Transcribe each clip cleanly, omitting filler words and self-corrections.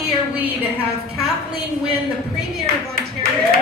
lucky are we to have Kathleen Wynne, the Premier of Ontario.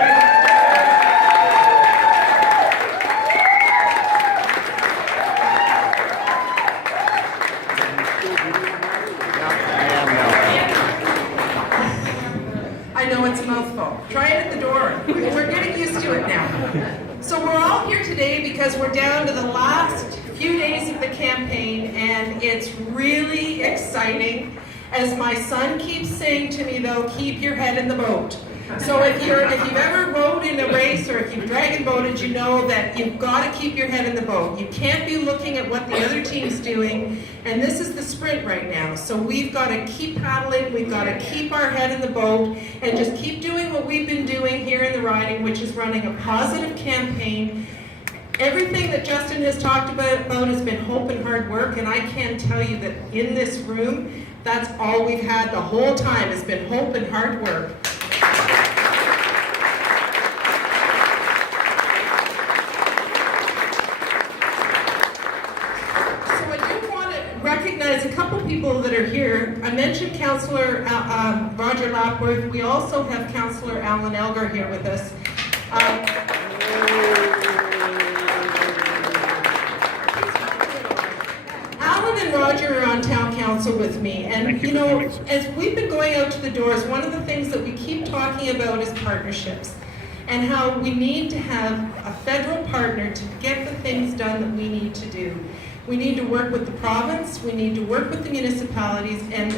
I know it's a mouthful. Try it at the door. We're getting used to it now. So we're all here today because we're down to the last few days of the campaign, and it's really exciting. As my son keeps saying to me, though, keep your head in the boat. So if you've ever rowed in a race or if you've dragon boated, you know that you've got to keep your head in the boat. You can't be looking at what the other team's doing, and this is the sprint right now. So we've got to keep paddling, we've got to keep our head in the boat, and just keep doing what we've been doing here in the riding, which is running a positive campaign. Everything that Justin has talked about has been hope and hard work, and I can tell you that in this room, that's all we've had the whole time has been hope and hard work. So I do want to recognize a couple people that are here. I mentioned Councillor Roger Lapworth. We also have Councillor Alan Elgar here with us. Roger are on town council with me, and you know, as we've been going out to the doors, one of the things that we keep talking about is partnerships and how we need to have a federal partner to get the things done that we need to do. We need to work with the province, we need to work with the municipalities, and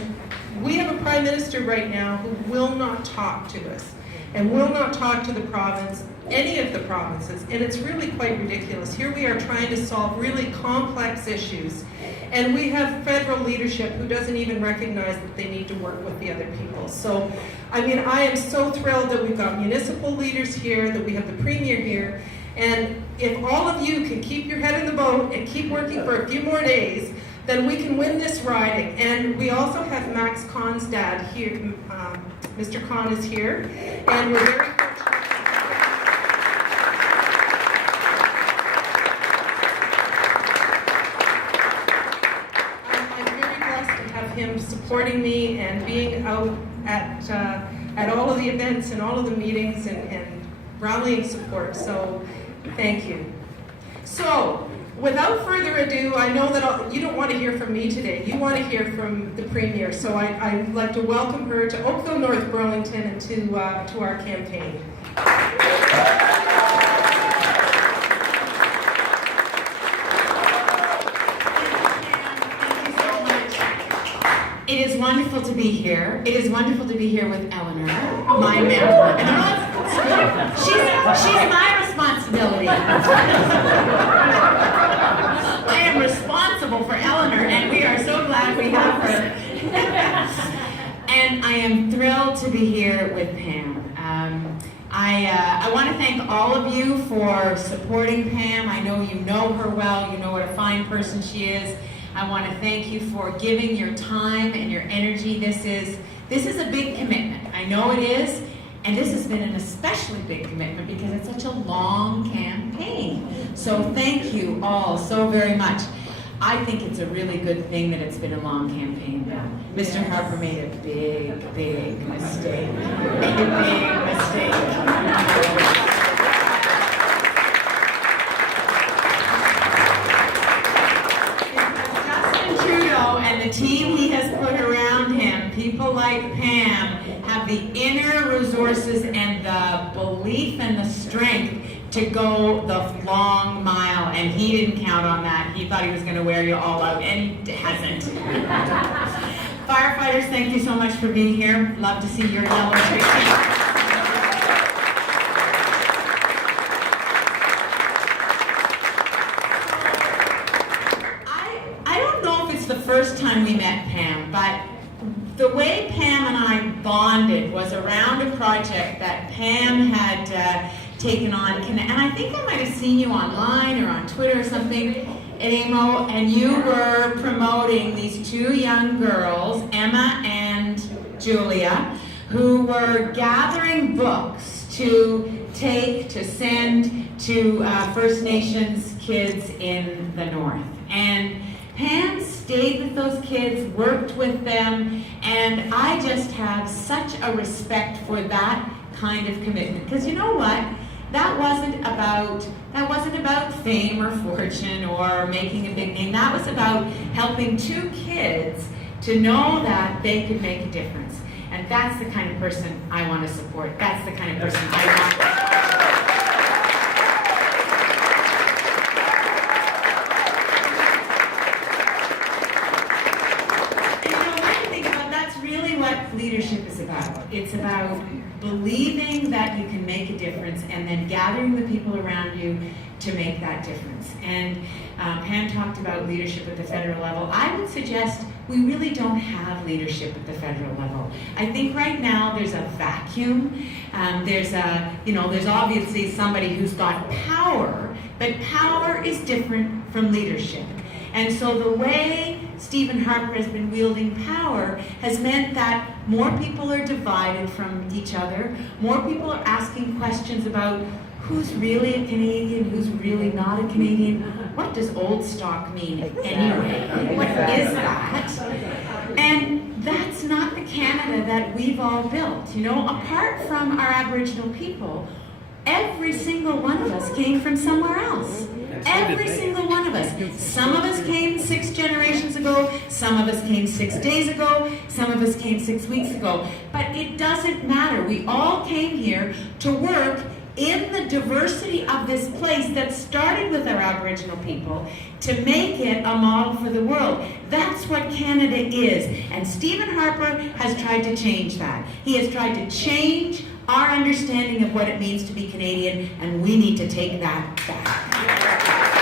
we have a Prime Minister right now who will not talk to us and will not talk to the province, any of the provinces, and it's really quite ridiculous. Here we are trying to solve really complex issues, and we have federal leadership who doesn't even recognize that they need to work with the other people. So, I mean, I am so thrilled that we've got municipal leaders here, that we have the Premier here, and if all of you can keep your head in the boat and keep working for a few more days, then we can win this riding. And we also have Max Kahn's dad here. Mr. Kahn is here, and we're very fortunate. I'm very blessed to have him supporting me and being out at all of the events and all of the meetings and rallying support. So, thank you. So, without further ado, I know that you don't want to hear from me today. You want to hear from the Premier. So I'd like to welcome her to Oakville, North Burlington, and to our campaign. Thank you so much. It is wonderful to be here. It is wonderful to be here with Eleanor, my member. She's my responsibility. I am responsible for Eleanor, and we are so glad we have her. And I am thrilled to be here with Pam. I want to thank all of you for supporting Pam. I know you know her well. You know what a fine person she is. I want to thank you for giving your time and your energy. This is a big commitment. I know it is. And this has been an especially big commitment because it's such a long campaign. So thank you all so very much. I think it's a really good thing that it's been a long campaign. Mr. Harper made a big, big mistake. Made a big mistake. Justin Trudeau and the team he has put around him, people like Pam, have the inner resources and the belief and the strength to go the long mile, and he didn't count on that. He thought he was going to wear you all out, and he hasn't. Firefighters, thank you so much for being here. Love to see your yellow tree. The first time we met Pam, but the way Pam and I bonded was around a project that Pam had taken on, and I think I might have seen you online or on Twitter or something at AMO, and you were promoting these two young girls, Emma and Julia, who were gathering books to send to First Nations kids in the North. And Pam stayed with those kids, worked with them, and I just have such a respect for that kind of commitment. Because you know what? That wasn't about fame or fortune or making a big name. That was about helping 2 kids to know that they could make a difference. And that's the kind of person I want to support. That's the kind of person I want to support. And you know, when I think about that's really what leadership is about. It's about believing that you can make a difference and then gathering the people around you to make that difference. And Pam talked about leadership at the federal level. I would suggest we really don't have leadership at the federal level. I think right now there's a vacuum. There's obviously somebody who's got power, but power is different from leadership. And so the way Stephen Harper has been wielding power has meant that more people are divided from each other. More people are asking questions about who's really a Canadian, who's really not a Canadian. What does old stock mean anyway? What is that? And that's not the Canada that we've all built. You know, apart from our Aboriginal people, every single one of us came from somewhere else. Every single one of us. Some of us came 6 generations ago, some of us came 6 days ago, some of us came 6 weeks ago. But it doesn't matter. We all came here to work in the diversity of this place that started with our Aboriginal people to make it a model for the world. That's what Canada is. And Stephen Harper has tried to change that. He has tried to change our understanding of what it means to be Canadian, and we need to take that back.